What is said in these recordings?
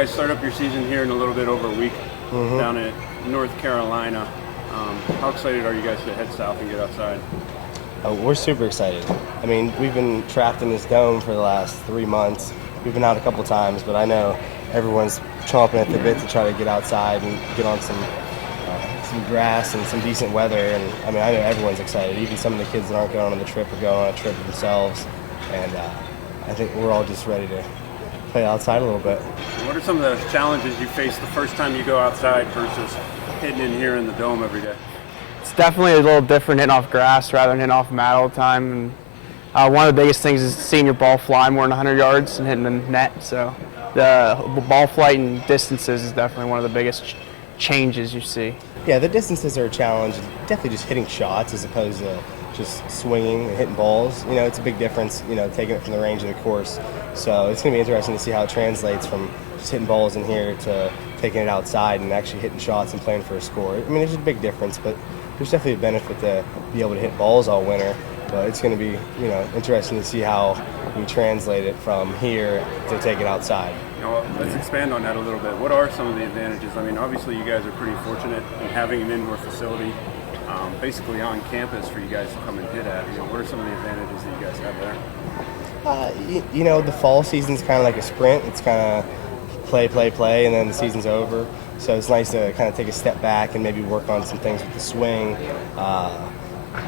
guys start up your season here in a little bit over a week down at North Carolina. How excited are you guys to head south and get outside? We're super excited. I mean, we've been trapped in this dome for the last 3 months. We've been out a couple times, but I know everyone's chomping at the bit to try to get outside and get on some grass and some decent weather. And I mean, I know everyone's excited. Even some of the kids that aren't going on the trip are going on a trip themselves. And I think we're all just ready to play outside a little bit. What are some of the challenges you face the first time you go outside versus hitting in here in the dome every day? It's definitely a little different hitting off grass rather than hitting off mat all the time. And one of the biggest things is seeing your ball fly more than 100 yards and hitting the net. So the ball flight and distances is definitely one of the biggest changes you see. Yeah, the distances are a challenge. Definitely just hitting shots as opposed to just swinging and hitting balls. You know, it's a big difference, you know, taking it from the range of the course. So it's going to be interesting to see how it translates from just hitting balls in here to taking it outside and actually hitting shots and playing for a score. I mean, there's a big difference, but there's definitely a benefit to be able to hit balls all winter. But it's going to be, you know, interesting to see how we translate it from here to take it outside. You know, let's expand on that a little bit. What are some of the advantages? I mean, obviously you guys are pretty fortunate in having an indoor facility basically on campus for you guys to come and hit at. You know, what are some of the advantages that you guys have there? You know, the fall season's kind of like a sprint. It's kind of play, and then the season's over. So it's nice to kind of take a step back and maybe work on some things with the swing.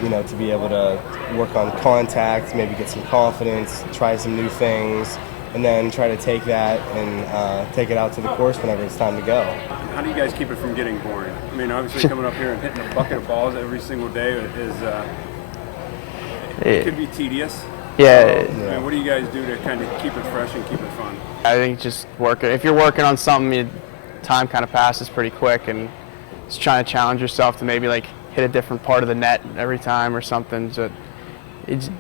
You know, to be able to work on contact, maybe get some confidence, try some new things, and then try to take that and take it out to the course whenever it's time to go. How do you guys keep it from getting boring? I mean, obviously coming up here and hitting a bucket of balls every single day is it could be tedious. Yeah. I mean, what do you guys do to kind of keep it fresh and keep it fun? I think just working. If you're working on something, time kind of passes pretty quick, and just trying to challenge yourself to maybe like hit a different part of the net every time or something. So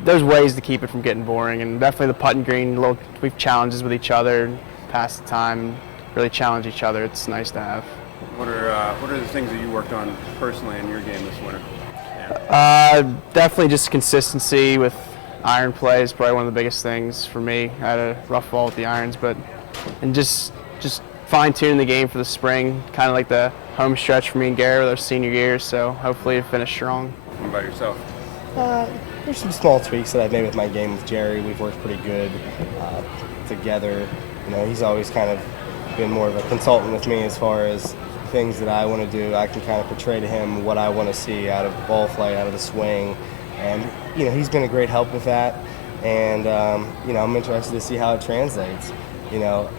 there's ways to keep it from getting boring, and definitely the putting green. We've challenges with each other, pass the time, really challenge each other. It's nice to have. What are the things that you worked on personally in your game this winter? Definitely just consistency with iron play is probably one of the biggest things for me. I had a rough fall with the irons, and just fine-tuning the game for the spring, kind of like the home stretch for me and Gary with our senior years, so hopefully to finish strong. What about yourself? There's some small tweaks that I've made with my game with Jerry. We've worked pretty good together. You know, he's always kind of been more of a consultant with me as far as things that I want to do. I can kind of portray to him what I want to see out of the ball flight, out of the swing, and you know, he's been a great help with that. And you know, I'm interested to see how it translates. You know,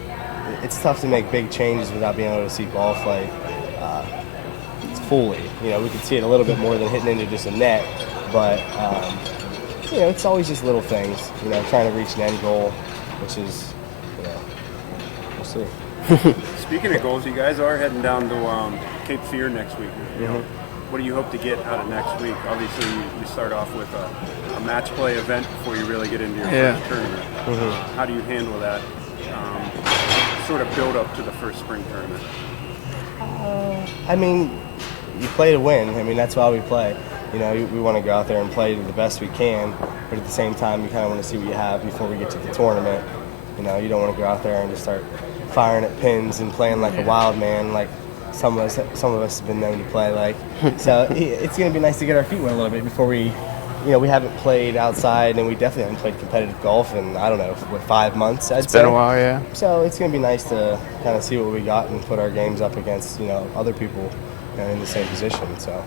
it's tough to make big changes without being able to see ball flight fully. You know, we can see it a little bit more than hitting into just a net, but you know, it's always just little things. You know, trying to reach an end goal, which is, you know, we'll see. Speaking of goals, you guys are heading down to Cape Fear next week. You know, what do you hope to get out of next week? Obviously, you start off with a match play event before you really get into your first tournament. How do you handle that sort of build up to the first spring tournament? I mean, you play to win. I mean, that's why we play. You know, we want to go out there and play to the best we can, but at the same time, you kind of want to see what you have before we get to the tournament. You know, you don't want to go out there and just start firing at pins and playing like a wild man, like some of us have been known to play like. So it's going to be nice to get our feet wet a little bit before we, you know, we haven't played outside, and we definitely haven't played competitive golf in, I don't know, 5 months, I'd say. It's been a while, yeah. So it's going to be nice to kind of see what we got and put our games up against, you know, other people in the same position. So